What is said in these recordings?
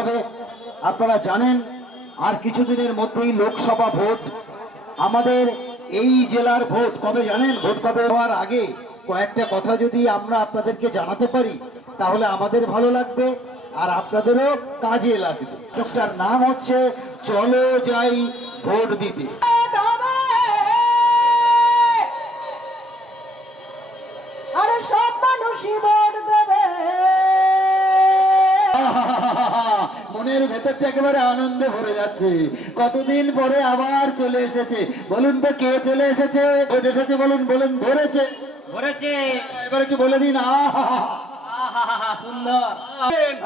হবে। আপনারা জানেন আর কিছুদিনের মধ্যেই লোকসভা ভোট, আমাদের এই জেলার ভোট কবে জানেন? ভোট কবে হওয়ার আগে কয়েকটা কথা যদি আমরা আপনাদেরকে জানাতে পারি তাহলে আমাদের ভালো লাগবে আর আপনাদেরও কাজে লাগবে। তার নাম হচ্ছে চলো যাই ভোট দিতে। আরে সব মানুষই ভোট দেবে। মনের ভেতরটা একেবারে আনন্দে ভরে যাচ্ছে। কতদিন পরে আবার চলে এসেছে। বলুন তো কে চলে এসেছে? ভোট এসেছে বলুন, বলুন ভরেছে ভরেছে। এবার একটু বলে দিন। আহা সুন্দর।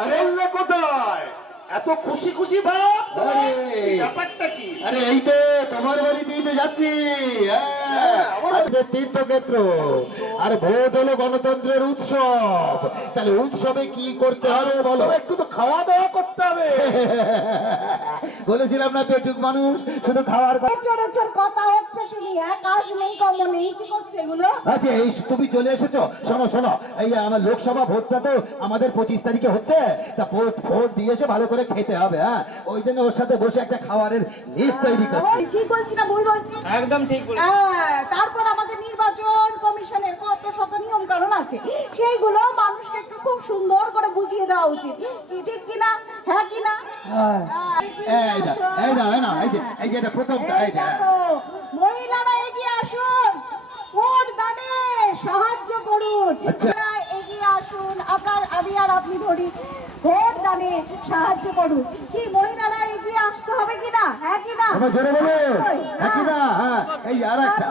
আরে কোথায় এত খুশি খুশি ভাব? আরে, ব্যাপারটা কি? আরে এই তো তোমার বাড়িতেই তো যাচ্ছি। আজকে তীর্থক্ষেত্র আর ভোট হলো গণতন্ত্রের উৎসব। তাহলে উৎসবে কি করতে হবে বলো? একটু তো খাওয়া দাওয়া করতে হবে। বলেছিলাম না পেটুক মানুষ শুধু খাওয়ার কথা। কথা হচ্ছে শুনি, কাজ নেই কম নেই, কি করছে এগুলো? আচ্ছা এই তুমি চলে এসেছো। শোনো শোনো, এই আমার লোকসভা ভোটটা তো আমাদের 25 তারিখে হচ্ছে। তা ভোট দিয়েছে, ভালো করে খেতে হবে। হ্যাঁ, ওই জন্য ওর সাথে বসে একটা খাবারের লিস্ট তৈরি করছি। ঠিক বলছি না ভুল বলছি? একদম ঠিক বলেছ। তারপর আমাদের নির্বাচন কমিশনের কত শত নিয়ম কানুন আছে, সেইগুলো মানুষকে একটু খুব সুন্দর করে বুঝিয়ে দেওয়া উচিত। কি ঠিক কিনা? হ্যাঁ কিনা? এই না এই না এই না, এই যে এটা প্রথমটা। এই যে মহিলারা এগিয়ে আসুন, ভোট দানে সাহায্য করুন। আচ্ছা। এগিয়ে আসুন, আমি আর আপনি ধরি, ভোট দানে সাহায্য করুন। কি মহিলারা এগিয়ে আসতে হবে কিনা? হ্যাঁ কিনা? জোরে বলো। হ্যাঁ কিনা? হ্যাঁ। এই আর একটা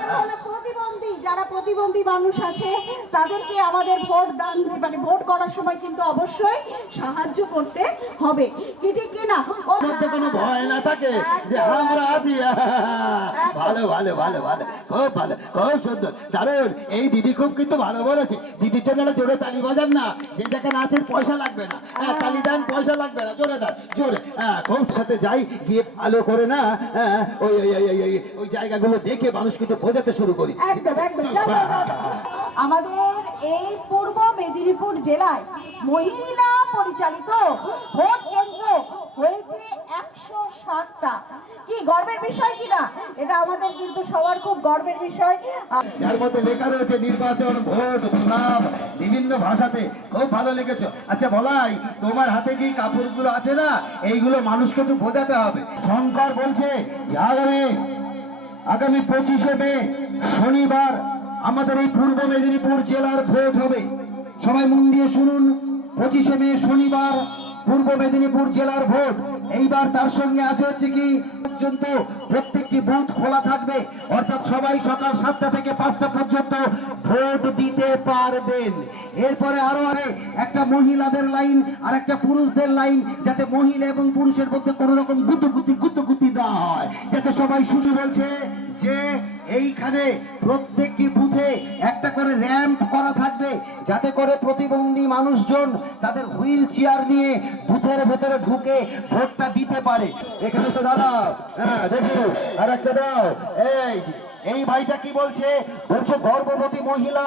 প্রতিবন্ধী, যারা প্রতিবন্ধী মানুষ আছে তাদেরকে আমাদের ভোট দান মানে ভোট করার সময় কিন্তু অবশ্যই সাহায্য করতে হবে। কি ঠিক কিনা? মধ্যে কোনো ভয় না থাকে যে আমরা আছি। ভালো ভালো ভালো ভালো, খুব ভালো, খুব সুন্দর, দারুণ। এই দিদি খুব কিন্তু ভালো বলেছে। দিদির জন্য একটা জোরে তালি বাজান না। যে জায়গা নাচের পয়সা লাগবে না, তালি দেন, পয়সা লাগবে না, জোরে দেন, জোরে। খুব সাথে যাই গিয়ে ভালো করে না ওই ওই জায়গাগুলো দেখে মানুষ কিন্তু বোঝাতে শুরু করি। আমাদের এই পূর্ব মেদিনীপুর জেলায় মহিলা পরিচালিত ভোট কেন্দ্র হয়েছে 160টা। কি গর্বের বিষয় কিনা? এটা আমাদের কিন্তু সবার খুব গর্বের বিষয়। যার মধ্যে লেখা রয়েছে নির্বাচন, ভোট, চুনাব, বিভিন্ন ভাষাতে। খুব ভালো লেগেছে। আচ্ছা বলাই, তোমার হাতে যে কাপড়গুলো আছে না, এইগুলো মানুষকে একটু বোঝাতে হবে। শঙ্কর বলছে যে আগামী 25শে মে শনিবার আমাদের এই পূর্ব মেদিনীপুর জেলার ভোট হবে। সবাই মন দিয়ে শুনুন, 25শে মে শনিবার পূর্ব মেদিনীপুর জেলার ভোট। এইবার তার সঙ্গে আছে হচ্ছে কি পর্যন্ত প্রত্যেকটি বুথ খোলা থাকবে, অর্থাৎ সবাই সকাল 7টা থেকে 5টা পর্যন্ত ভোট দিতে পারবেন। এরপরে আরো একটা মহিলাদের লাইন আর একটা পুরুষদের লাইন, যাতে মহিলা এবং পুরুষের মধ্যে কোনো রকম গুতুগুতি না হয়, যাতে সবাই শুধু বলছে যে এইখানে প্রত্যেকটি বুথে একটা করে র্যাম্প করা থাকবে, যাতে করে প্রতিবন্ধী মানুষজন তাদের হুইল চেয়ার নিয়ে বুথের ভেতরে ঢুকে ভোটটা দিতে পারে। এখানে তো দাঁড়াও, হ্যাঁ দেখো আর একটা দাও। এই ভাইটা কি বলছে? বলছে গর্ভবতী মহিলা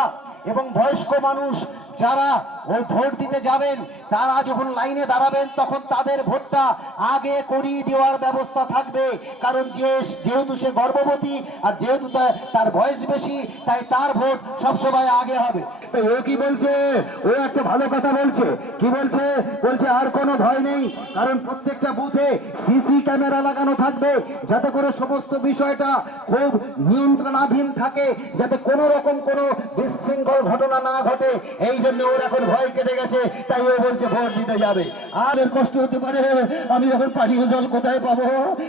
এবং বয়স্ক মানুষ যারা ওই ভোট দিতে যাবেন, তারা যখন লাইনে দাঁড়াবেন তখন তাদের ভোটটা আগে করিয়ে দেওয়ার ব্যবস্থা থাকবে। কারণ যেহেতু সে গর্ভবতী আর যেহেতু তার বয়স বেশি, তাই তার ভোট সবসময় আগে হবে। তো ও কি বলছে? ও একটা ভালো কথা বলছে। কি বলছে? বলছে আর কোনো ভয় নেই, কারণ প্রত্যেকটা বুথে সিসি ক্যামেরা লাগানো থাকবে, যাতে করে সমস্ত বিষয়টা খুব নিয়ন্ত্রণাধীন থাকে, যাতে কোনো রকম কোনো বিশৃঙ্খল ঘটনা না ঘটে। এই জন্য ওর এখন ভয় কেটে গেছে, তাই ও বলছে ভোট দিতে যাবে। আর কষ্ট হতে পারে, আমি যখন পানীয় জল কোথায় পাবো?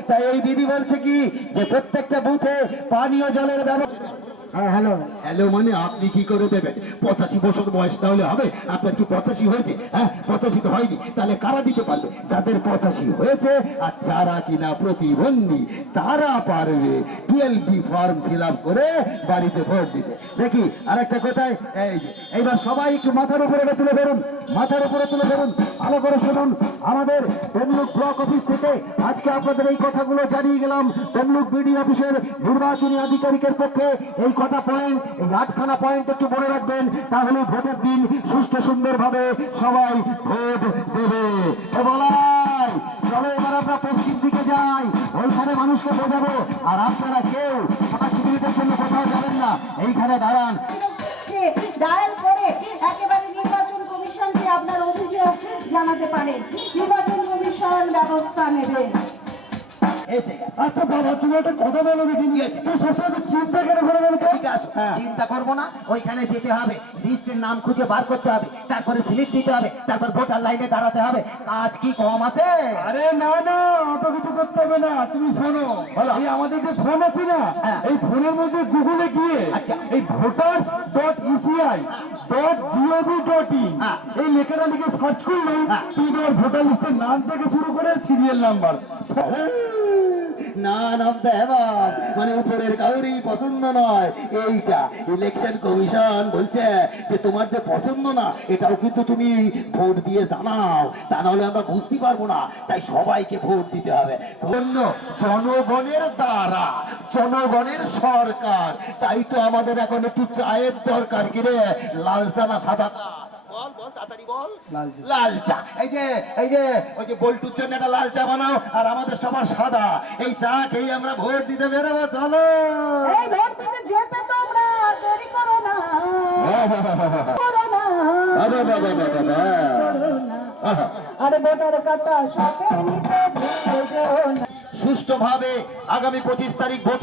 তাই এই দিদি বলছে কি যে প্রত্যেকটা বুথে পানীয় জলের ব্যবস্থা। হ্যালো হ্যালো মানে আপনি কি করে দেবেন? 85 বছর বয়স না হলে হবে? আপনার কি 85 হয়েছে? হ্যাঁ 85 তো হয়নি, তাহলে কারা দিতে পারবে? যাদের 85 হয়েছে আর যারা কিনা প্রতিবন্ধী তারা পারবে 12B ফর্ম ফিল আপ করে বাড়িতে ভোট দিতে। দেখি আর একটা কোথায়, এইবার সবাই একটু মাথার উপরে তুলে ধরুন, মাথার উপরে তুলে ধরুন, ভালো করে শুনুন। আমাদের তমলুক ব্লক অফিস থেকে আজকে আপনাদের এই কথাগুলো জানিয়ে গেলাম। তমলুক বিডি অফিসের নির্বাচনী আধিকারিকের পক্ষে এই কথা পয়েন্ট, এই 8খানা পয়েন্ট একটু মনে রাখবেন, তাহলে ভোটের দিন সুষ্ঠু সুন্দরভাবে সবাই ভোট দেবে। বলাই আমরা পশ্চিম দিকে যাই, ওইখানে মানুষকে বোঝাবো। আর আপনারা কেউ 5 মিনিটের জন্য কোথাও যাবেন না, এইখানে দাঁড়ান। ডায়াল করে একেবারে নির্বাচন কমিশনকে আপনার অভিযোগ জানাতে পারেন। নির্বাচন কমিশন ব্যবস্থা নেবেন। এসে গেছে। আচ্ছা বাবা, তুমি একটা কথা বলো দেখি, নিয়েছে তুই সবসময় চিন্তা করে করে বলে চিন্তা করবো না, ওইখানে যেতে হবে, লিস্টের নাম খুঁজে বার করতে হবে, তারপরে স্লিপ দিতে হবে, তারপর ভোটার লাইনে দাঁড়াতে হবে। কাজ কি কম আছে? আরে না না, অত কিছু করতে হবে না। তুমি শোনো, এই আমাদের যে ফোন আছে না, হ্যাঁ। এই ফোনের মধ্যে গুগলে গিয়ে আচ্ছা। এই voters.eci.gov.in হ্যাঁ। এই লেখাটা লিখে সার্চ করলে হ্যাঁ। তুমি তোমার ভোটার লিস্টের নাম থেকে শুরু করে সিরিয়াল নাম্বার না নাম দেবাব মানে উপরের কাউরি পছন্দ নয়। এইটা ইলেকশন কমিশন বলছে যে তোমার যে পছন্দ না, এটাও কিন্তু তুমি ভোট দিয়ে জানাও, তা নাহলে আমরা বুঝতে পারবো না। তাই সবাইকে ভোট দিতে হবে। জনগণের দ্বারা জনগণের সরকার, তাই তো আমাদের এখন একটু চায়ের দরকার। কিরে, লাল চা না সাদা চা? বল বল তাড়াতাড়ি বল। লাল চা। এই যে ওই যে বল্টুর জন্য একটা লাল চা বানাও, আর আমাদের সবার সাদা। এই চা খেয়ে আমরা ভোট দিতে বেরোবো, চলো। এই ভোট দিতে যেতে তোমরা দেরি করো না, করো না, বাবা বাবা বাবা বাবা। করো না। আরে ভোটার কার্ডটা সাথে নিতে ভুলে যেও না। সুষ্ঠুভাবে আগামী 25 তারিখ ভোট